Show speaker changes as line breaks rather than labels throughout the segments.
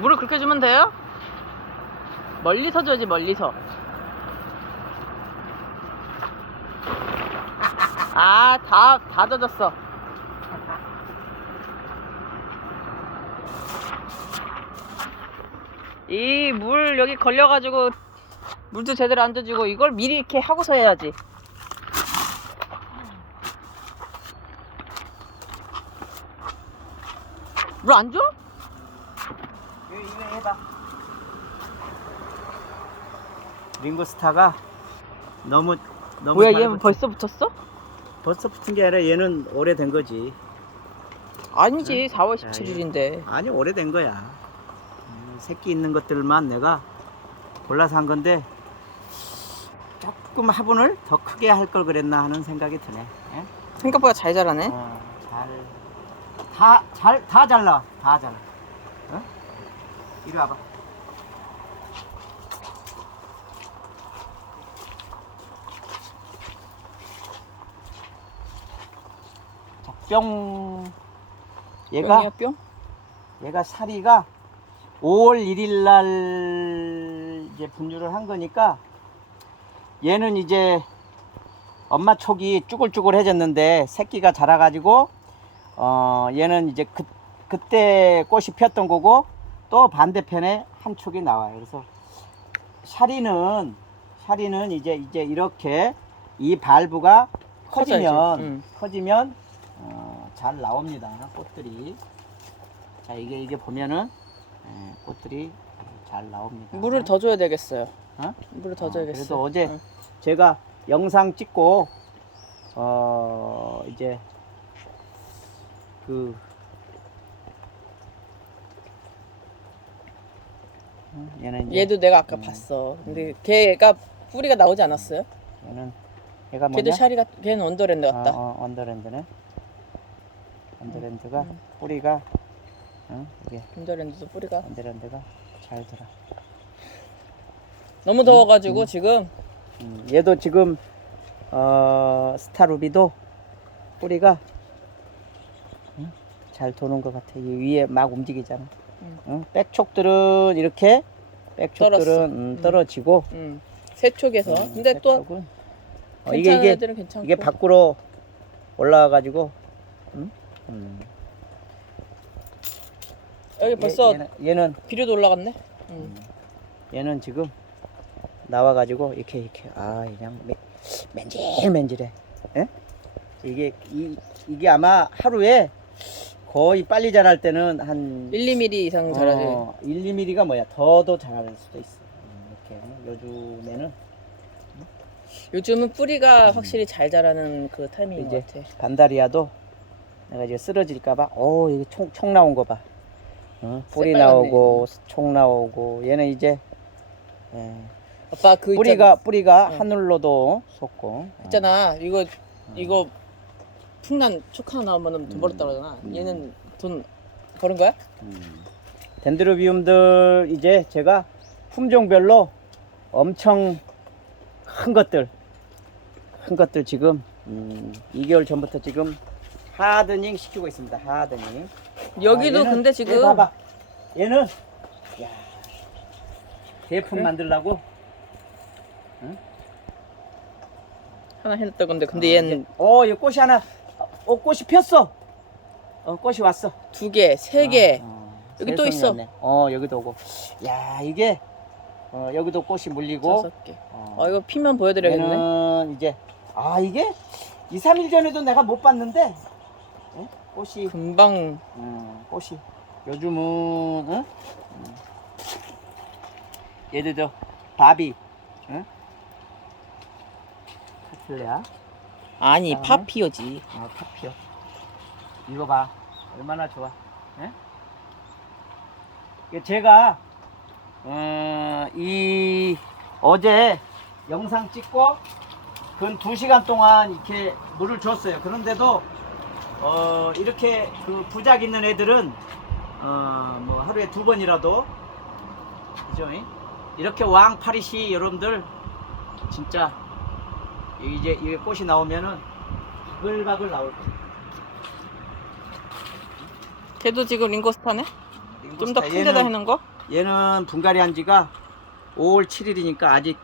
물을 그렇게 주면 돼요? 멀리서 줘야지 멀리서 아 다 다 젖었어 이 물 여기 걸려가지고 물도 제대로 안 젖이고 이걸 미리 이렇게 하고서 해야지 물 안 줘?
해봐. 링고스타가 너무 너무
뭐야 잘얘
붙-
벌써 붙였어?
벌써 붙은 게 아니라 얘는 오래된 거지.
아니지 4월 17일인데
아니 오래된 거야. 음, 새끼 있는 것들만 내가 골라서 한 건데 조금 화분을 더 크게 할 걸 그랬나 하는 생각이 드네. 예?
생각보다 잘 자라네
어, 잘, 다, 잘, 다 잘라. 다 잘라. 어? 이리 와봐. 자, 뿅. 얘가,
뿅이야 뿅?
얘가 사리가 5월 1일 날 이제 분유를 한 거니까 얘는 이제 엄마 촉이 쭈글쭈글해졌는데 새끼가 자라가지고 어 얘는 이제 그, 그때 꽃이 피었던 거고 또 반대편에 한 촉이 나와요. 그래서 샤리는 샤리는 이제 이제 이렇게 이 발부가. 커지면
응.
커지면 어, 잘 나옵니다. 꽃들이 자 이게 이게 보면은 예, 꽃들이 잘 나옵니다.
물을 더 줘야 되겠어요
어?
물을 더
어,
줘야겠어
그래도 어제
응.
제가 영상 찍고 어 이제 그 얘는 이제
얘도 내가 아까
음.
봤어 근데 걔가 뿌리가 나오지 않았어요?
얘는 얘가 뭐냐?
걔도 샤리가 걔는 언더랜드 같다
어, 어, 언더랜드네. 언더랜드가
음.
뿌리가 어, 이게
언더랜드도 뿌리가
언더랜드가 잘 들어.
너무 더워가지고 지금
음, 얘도 지금 어, 스타루비도 뿌리가 응? 잘 도는 것 같아. 이 위에 막 움직이잖아.
음.
응? 백촉들은 이렇게 백촉들은
떨었어.
음,
음.
떨어지고.
음, 세촉에서
음,
근데 또
백촉은 어,
괜찮은
이게 이게
애들은 괜찮고
이게 밖으로 올라와가지고. 응? 음.
여기 벌써
얘, 얘는, 얘는
비료도 올라갔네 음.
얘는 지금 나와가지고 이렇게 이렇게 아 그냥 맨- 맨질맨질해. 예? 이게 이, 이게 아마 하루에 거의 빨리 자랄 때는 한
1, 2mm 이상 자라지
어, 1, 2mm가 뭐야 더도 자랄 수도 있어. 음, 이렇게 요즘에는
요즘은 뿌리가 확실히 잘 자라는 그 타이밍인
이제
것 같아
반다리아도 내가 이제 쓰러질까봐 오 이게 총, 총 나온 거 봐. 어, 뿌리
새빨갛네,
나오고 총 나오고 얘는 이제 예,
아빠 그
뿌리가 뿌리가
어.
하늘로도 솟고
있잖아, 있잖아. 이거
어.
이거 풍란 촉 하나 나오면 돈 벌었다 그러잖아
음.
얘는 돈 버는 거야?
음. 덴드로비움들 이제 제가 품종별로 엄청 큰 것들 큰 것들 지금 음, 2개월 전부터 지금 하드닝 시키고 있습니다. 하드닝.
여기도
아, 얘는-
근데
얘
지금
봐봐. 얘는 야, 제품? 만들라고.
하나 해놨다 건데 근데
어,
얘는
이제- 어, 이 꽃이 하나. 어, 꽃이 폈어. 어, 꽃이 왔어.
두 개, 세 개.
어, 어,
여기
또세
있어.
어, 여기도 오고. 야, 이게 어, 여기도 꽃이 물리고.
다섯 개.
어,
어 이거 피면 보여드려야겠네.
얘는 이제 아, 이게 2, 3일 전에도 내가 못 봤는데. 어? 꽃이
금방
어, 꽃이 요즘은 어? 음. 얘들도 바비 어? 카틀레아
아니
아.
파피오지.
어, 카피오 이거 봐 얼마나 좋아 예? 제가 어, 이 어제 영상 찍고 근 2시간 동안 이렇게 물을 줬어요 그런데도 어, 이렇게 그 부작 있는 애들은 어, 뭐 하루에 두 번이라도 그죠? 이렇게 왕 파리시 여러분들 진짜 이제 이게 꽃이 나오면은 바글바글 나올 거예요.
걔도 지금 링고스타네? 좀 더 큰 데다 해놓은 거?
얘는 분갈이 한 지가 5월 7일이니까 아직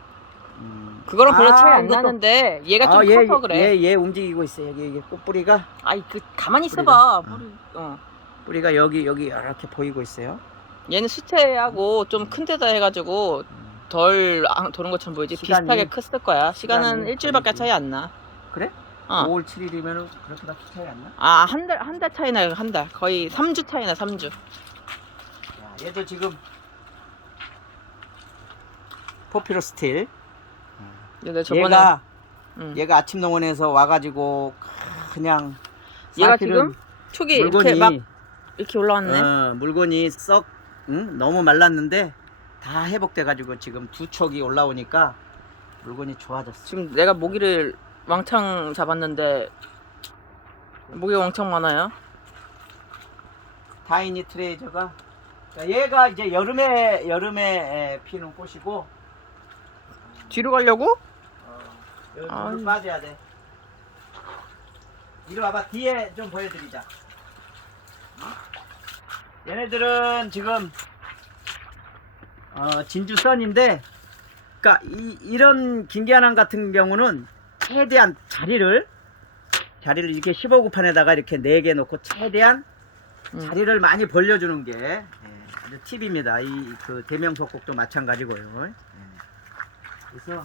음,
그거랑 별로
아,
차이 안
이것도-
나는데 얘가 좀
아, 얘,
커서 그래.
얘, 얘 움직이고 있어 여기 여기 꽃뿌리가
아이 그 가만히 있어봐.
뿌리가.
뿌리. 어.
뿌리가 여기 여기 이렇게 보이고 있어요.
얘는 수채하고 좀 큰 데다 해가지고
음.
덜 안- 도는 것처럼 보이지
시간이-
비슷하게 컸을 거야. 시간은
시간이
일주일밖에. 차이 안 나.
그래?
어.
5월 7일이면은 그렇게밖에 차이 안 나?
아, 한 달, 한 달 차이나, 한 달. 거의 3주 차이나, 3주.
야, 얘도 지금 포피로 스틸.
근데 저번에.
얘가
응.
얘가 아침 농원에서 와가지고 그냥
얘가
사실은
지금
물건이
이렇게 막, 이렇게 올라왔네.
어, 물건이 썩 응? 너무 말랐는데 다 회복돼가지고 지금 두 촉이 올라오니까 물건이 좋아졌어.
지금 내가 모기를 왕창 잡았는데, 모기가 왕창 많아요.
타이니 트레이저가 그러니까 얘가 이제 여름에 여름에 에, 피는 꽃이고
뒤로 가려고?
어, 여기
아유.
물 빠져야 돼. 이리 와봐 뒤에 좀 보여드리자. 응? 얘네들은 지금 어, 진주 선인데, 그러니까 이, 이런 긴기아남 같은 경우는 최대한 자리를 자리를 이렇게 15구판에다가 이렇게 4개 놓고 최대한
응.
자리를 많이 벌려주는 게 예, 아주 팁입니다. 이 그 대명석곡도 마찬가지고요. 예. 그래서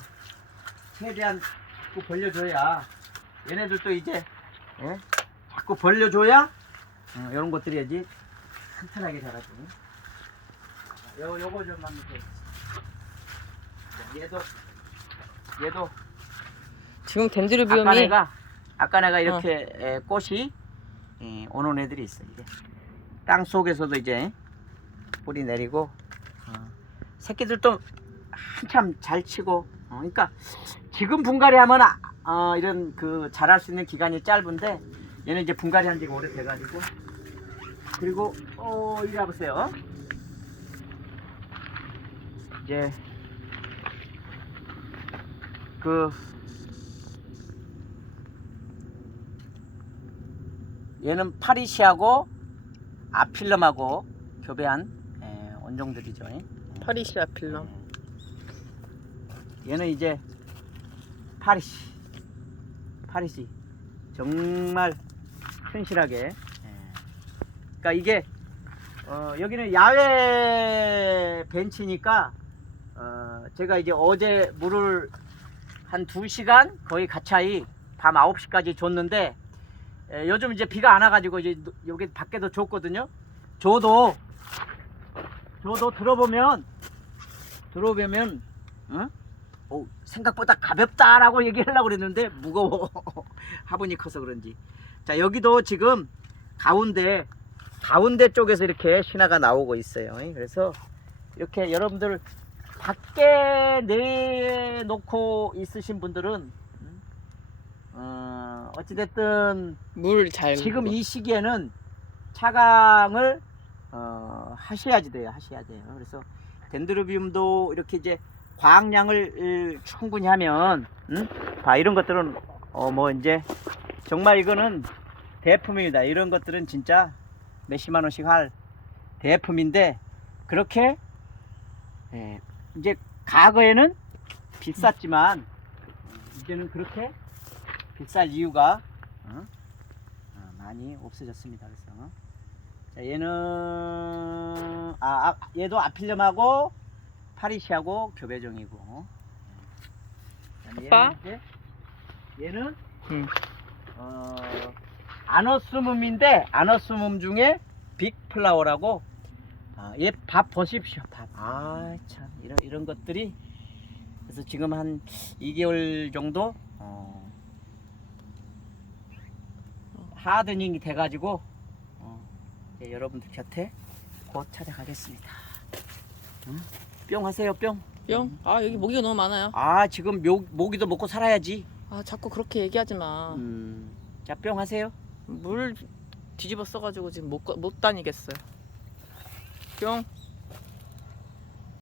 최대한 자꾸 벌려줘야 얘네들도 이제 예, 자꾸 벌려줘야 어, 이런 것들이 야지 튼튼하게 자라죠. 요 요거 좀. 자, 얘도 얘도.
지금
아까
덴드르비움이
내가 아까 내가 이렇게 에, 꽃이 예, 오는 애들이 있어 이게. 땅 속에서도 이제 뿌리 내리고 어, 새끼들도 한참 잘 치고 어, 그러니까 지금 분갈이 하면 아, 어, 이런 그 자랄 수 있는 기간이 짧은데 얘는 이제 분갈이 한 지가 오래 돼가지고. 그리고 어 이리 와보세요 이제 그 얘는 파리시하고 아필럼하고 교배한 에, 원종들이죠.
파리시 아 필름.
얘는 이제 파리시, 파리시 정말 튼실하게. 예. 그러니까 이게 어, 여기는 야외 벤치니까 어, 제가 이제 어제 물을 한 2시간 거의 가차이 밤 9시까지 줬는데 에, 요즘 이제 비가 안 와가지고 이제 노- 여기 밖에도 줬거든요. 줘도 줘도 들어보면 들어보면 응? 오, 생각보다 가볍다라고 얘기하려고 그랬는데 무거워 화분이 커서 그런지 자 여기도 지금 가운데 가운데 쪽에서 이렇게 신화가 나오고 있어요 그래서 이렇게 여러분들 밖에 내놓고 있으신 분들은 음, 어, 어찌됐든
물 잘.
지금 이 시기에는 차강을 어, 하셔야지 돼요. 하셔야 돼요. 그래서 덴드로비움도 이렇게 이제 과학량을 을, 충분히 하면 음? 봐 이런 것들은 어 뭐 이제 정말 이거는 대품입니다. 이런 것들은 진짜 몇십만 원씩 할 대품인데 그렇게 예, 이제 과거에는 비쌌지만 이제는 그렇게 비쌀 이유가 어? 어, 많이 없어졌습니다. 그래서 자 얘는 아, 아, 얘도 아필름하고 파리시하고 교배종이고 얘는
아빠?
이제 얘는
응.
어, 아너스뭄인데 아너스뭄 중에 빅플라워라고 아, 얘밥 보십시오 밥. 아 참 이런 이런 것들이 그래서 지금 한 2개월 정도 어, 하드닝이 돼가지고 어, 이제 여러분들 곁에 곧 찾아가겠습니다. 응? 뿅 하세요 뿅.
뿅. 아, 여기 모기가 너무 많아요.
아 지금 묘, 모기도 먹고 살아야지.
아, 자꾸 그렇게 얘기하지 마.
음, 자뿅 하세요.
물 뒤집어 써가지고 지금 못, 가- 못 다니겠어요. 뿅.